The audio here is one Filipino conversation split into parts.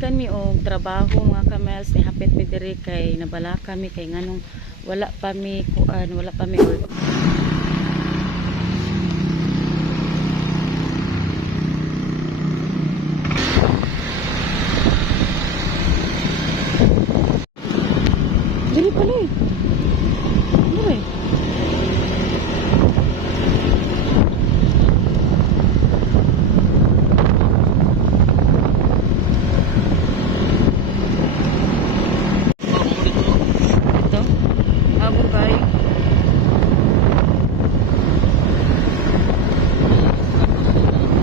gikan mi og trabaho mga kamels ni hapit mi diri kay nabala kami kay nganong wala pa mi kuan wala pa mi or- Dili pala eh. Dili. Ito. Abo kayo.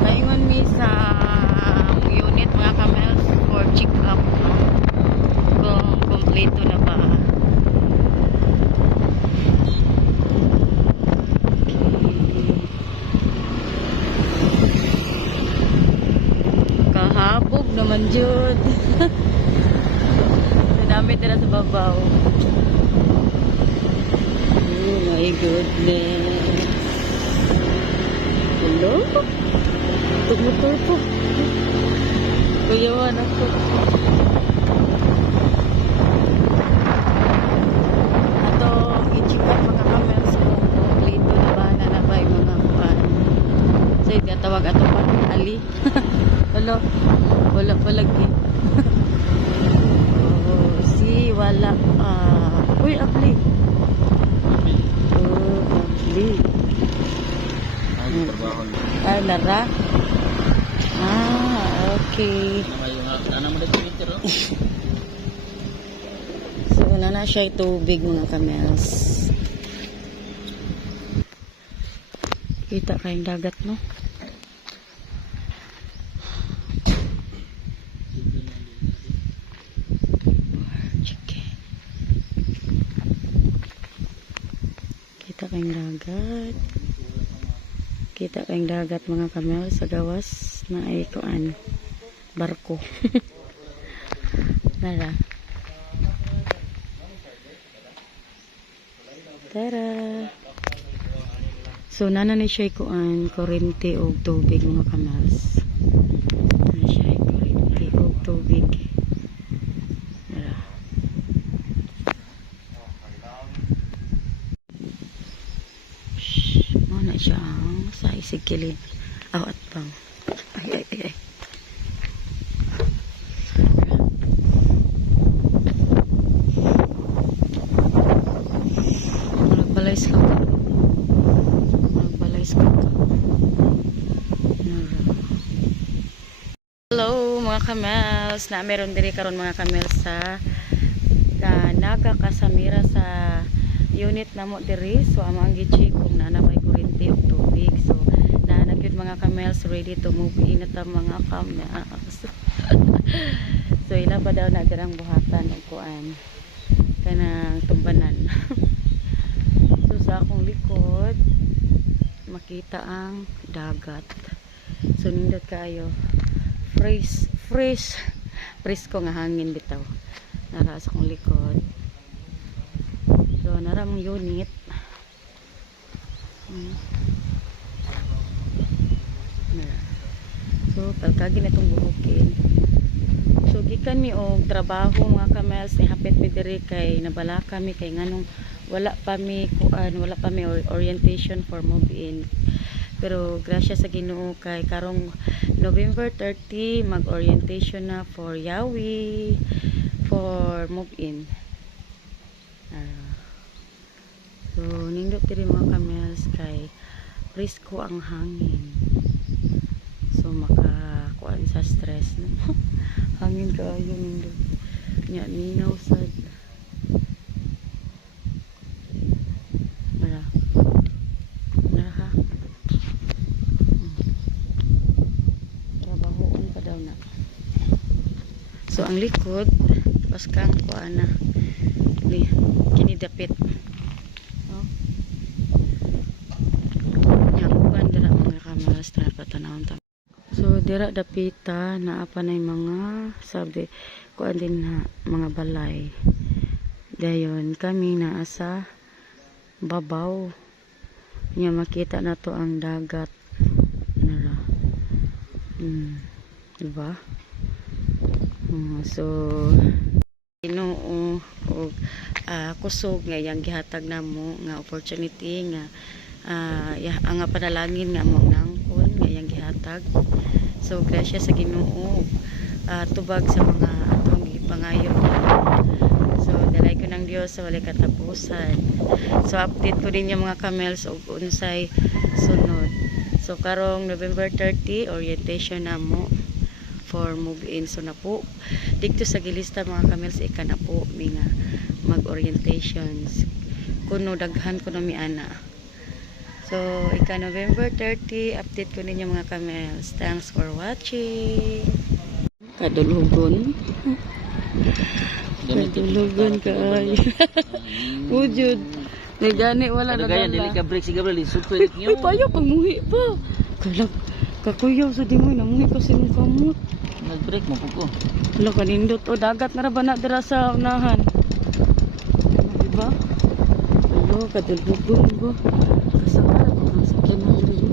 Naingon mi sa unit mga kamels for check up. Kung kompleto na ba. Kahabog naman jud. Nadami tira sa babaw. Oh my goodness. Hello? Tumutur po. Kuyawan ako. Tawag ato pa, Ali. Hello? Wala pa lagi. oh, si, wala. Ah, uy, Apli. Oh, Apli. Niya. Ah, Lara? Ah, okay. So, wala na siya tubig mga kamels. Kita kayong dagat, no? Kita kayong dagat. Kita kayong dagat mga kamel sa gawas na ay kuan barko. Nara. Tara. So, nana ni siya kuan kurente o tubig mga kamels. Nana siya kurente o tubig. Tara. Shhh. Muna siya ang sa isig kilid. Awat bang. Ay, ay, ay, ay. Nagbalay ka ka. Nagbalay ka ka. Hello mga kamels. Na meron diri karon mga kamels sa na naga kasamira sa unit na mo diri. So amang gichi kung naana may kuryente o tubig. So naana gyud mga kamels ready to move in at mga kamels. so ila pa daw na dirang buhatan og kuan kanang tumbanan. so sa akong likod makita ang dagat. So nindot kayo. Fresh, fresh, presko nga hangin bitaw. Nara sa akong likod. So nara mong unit. Hmm. Nara. So talkagi na itong buhukin. So gikan mi og trabaho mga kamels ni hapit mi diri kay nabala kami kay nganong wala pa mi kuan wala pa mi or- orientation for move in. Pero grasya sa Ginoo kay karong November 30 mag-orientation na for Yawi for move in. Ah. so nindot diri mga kamels kay risko ang hangin. So maka kuan sa stress no. hangin kaayo nindot. Nya ninaw sad. Ha. Mm. Trabahoon pa daw na. So ang likod pas kang kuan na. Ni kini dapit. Oh. Nya kuan dira mga kameras na patanawon ta. So dira dapita na apa na yung mga sabi kuan din na mga balay. Dayon kami na asa babaw. Nya makita na to ang dagat. Nara. Hmm. Diba? Mm, so Ginoo og ah, kusog nga yang gihatag namo nga opportunity nga ah, ya, ang panalangin nga mo nangkon nga yang gihatag. So grasya sa Ginoo ah, tubag sa mga atong gipangayo. So dalay ko ng Dios sa walay katapusan. So update ko din yung mga camels og unsay sunod. So karong November 30 orientation namo for move in so na po dito sa gilista mga camels ika na po mi nga mag-orientations kuno daghan kuno mi ana so ika November 30 update ko ninyo mga camels thanks for watching kadulugon kadulugon kaayo wujud ni gani wala na Kadagayan, dili ka break si Gabriel. Uy, niyo. payo pag muhi pa. Kalag, kakuyaw sa di mo, namuhi kasi mong kamot. Nag-break mo po ko. Wala kanindot. O, dagat na ra ba na dira sa unahan? Ano, diba? Alo, kadulbugon ba? Kasakara ko kang sakyan na diri.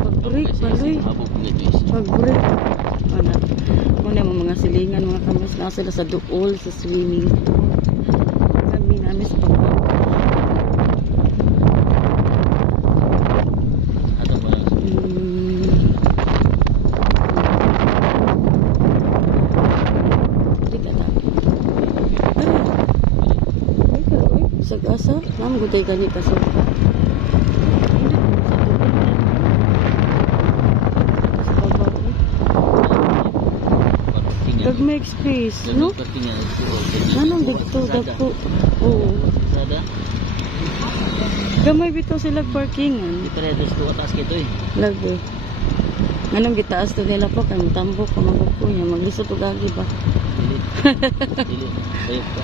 Pag-break, baloy. Pag-break. Muna mga silingan, mga kamas na sila sa duol, sa swimming pool. Kami namin sa pag-break. Ato ba lang. Hmm. Di ka tayo. Ay, ay, pero, ay, Ka. Sa baba, eh. Parking yan. Gagmay space, no? Nanong dito, dako. Oo. Sada. Gamay bito sila parkingan. Di pa rin address ko atas kito eh. Lagi. Anong gitaas to nila po kay matambok ka magbuko niya maglisod og agi ba? Dili. Dili. Sayop ka.